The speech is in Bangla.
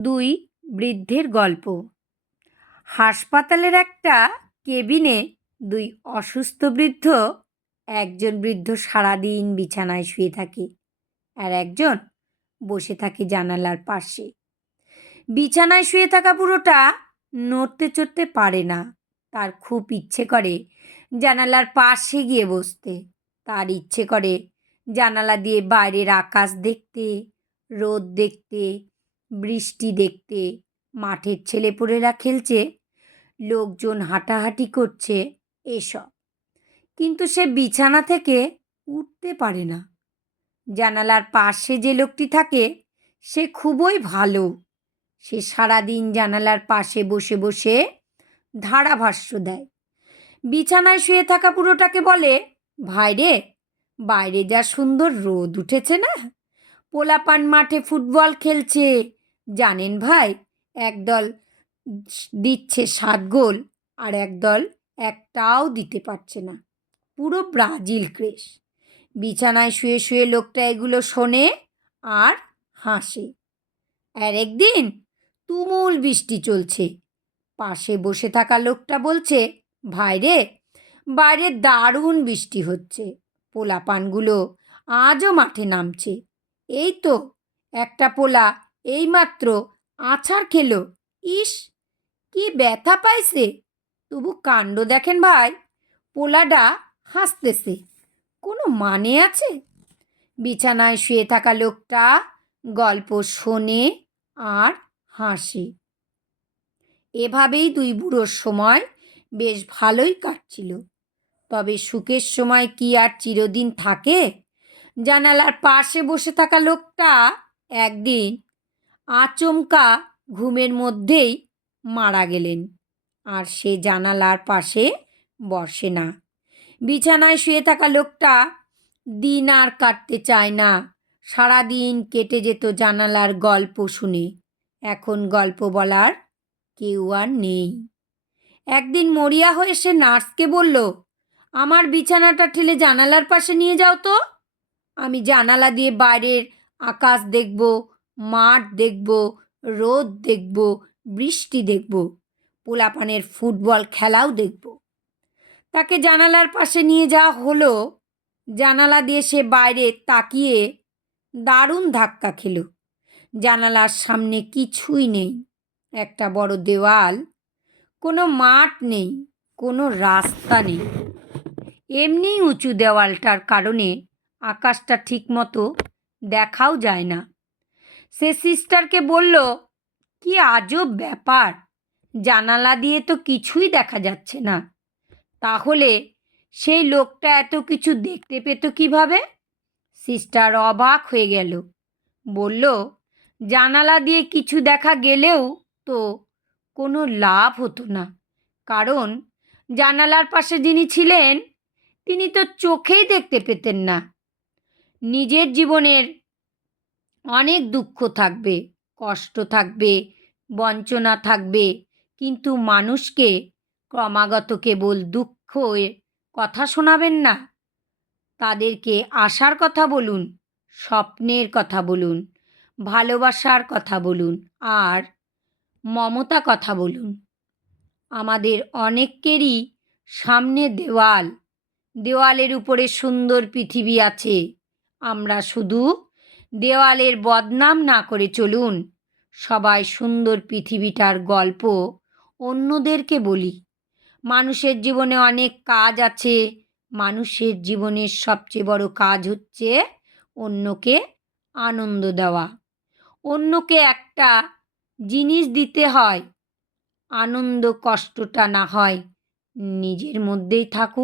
দুই বৃদ্ধের গল্প। হাসপাতালের একটা কেবিনে দুই অসুস্থ বৃদ্ধ একজন বৃদ্ধ সারাদিন বিছানায় শুয়ে থাকে আর একজন বসে থাকে জানালার পাশে। বিছানায় শুয়ে থাকা পুরোটা নড়তে চড়তে পারে না। তার খুব ইচ্ছে করে জানালার পাশে গিয়ে বসতে। তার ইচ্ছে করে জানালা দিয়ে বাইরের আকাশ দেখতে, রোদ দেখতে বৃষ্টি দেখতে মাঠের ছেলেপুলেরা খেলছে, লোকজন হাঁটাহাঁটি করছে এসব। কিন্তু সে বিছানা থেকে উঠতে পারে না। জানালার পাশে যে লোকটি থাকে, সে খুবই ভালো। সে সারাদিন জানালার পাশে বসে বসে ধারাভাষ্য দেয়। বিছানায় শুয়ে থাকা পুরোটাকে বলে, ভাই রে, বাইরে যা সুন্দর রোদ উঠেছে না? পোলাপান মাঠে ফুটবল খেলছে জানেন ভাই একদল দিচ্ছে সাত গোল আর একদল একটাও দিতে পারছে না। পুরো ব্রাজিল ক্রেশ। বিছানায় শুয়ে শুয়ে লোকটা এগুলো শোনে আর হাসে। আর একদিন তুমুল বৃষ্টি চলছে। পাশে বসে থাকা লোকটা বলছে, ভাই রে, বাইরে দারুণ বৃষ্টি হচ্ছে। পোলাপানগুলো আজও মাঠে নামছে। এই তো, একটা পোলা এইমাত্র আছাড় খেলো। ইস, কি ব্যথা পাইছে। তবু কাণ্ড দেখেন ভাই, পোলাডা হাসতেছে। কোনো মানে আছে? বিছানায় শুয়ে থাকা লোকটা গল্প শোনে আর হাসে। এভাবেই দুই বুড়োর সময় বেশ ভালোই কাটছিল। তবে সুখের সময় কি আর চিরদিন থাকে? জানালার পাশে বসে থাকা লোকটা একদিন আচমকা ঘুমের মধ্যেই মারা গেলেন। আর সে জানালার পাশে বসে না। বিছানায় শুয়ে থাকা লোকটা দিন আর কাটতে চায় না। সারাদিন কেটে যেত জানালার গল্প শুনে। এখন গল্প বলার কেউ আর নেই। একদিন মরিয়া হয়ে সে নার্সকে বলল, আমার বিছানাটা ঠেলে জানালার পাশে নিয়ে যাও তো। আমি জানালা দিয়ে বাইরের আকাশ দেখব মাঠ দেখব, রোদ দেখব, বৃষ্টি দেখব, পোলাপানের ফুটবল খেলাও দেখব। তাকে জানালার পাশে নিয়ে যাওয়া হলো। জানালা দিয়ে সে বাইরে তাকিয়ে দারুণ ধাক্কা খেল। জানালার সামনে কিছুই নেই। একটা বড় দেওয়াল, কোনো মাঠ নেই, কোনো রাস্তা নেই। এমনি উঁচু দেওয়ালটার কারণে আকাশটা ঠিকমতো দেখাও যায় না। সে সিস্টারকে বলল, কি আজব ব্যাপার, জানালা দিয়ে তো কিছুই দেখা যাচ্ছে না। তাহলে সেই লোকটা এত কিছু দেখতে পেত কীভাবে? সিস্টার অবাক হয়ে গেল। বলল, জানালা দিয়ে কিছু দেখা গেলেও তো কোনো লাভ হতো না। কারণ জানালার পাশে যিনি ছিলেন, তিনি তো চোখেই দেখতে পেতেন না। নিজের জীবনের অনেক দুঃখ থাকবে, কষ্ট থাকবে, বঞ্চনা থাকবে, কিন্তু মানুষকে ক্রমাগত কেবল দুঃখ কথা শোনাবেন না। তাদেরকে আশার কথা বলুন, স্বপ্নের কথা বলুন, ভালোবাসার কথা বলুন, আর মমতা কথা বলুন। আমাদের অনেকেরই সামনে দেওয়াল, দেওয়ালের উপরে সুন্দর পৃথিবী আছে। আমরা শুধু দেওয়ালের বদনাম না করে চলুন। সবাই সুন্দর পৃথিবীটার গল্প অন্যদেরকে বলি। মানুষের জীবনে অনেক কাজ আছে। মানুষের জীবনের সবচেয়ে বড় কাজ হচ্ছে অন্যকে আনন্দ দেওয়া। অন্যকে একটা জিনিস দিতে হয়। আনন্দ কষ্টটা না হয়। নিজের মধ্যেই থাকুক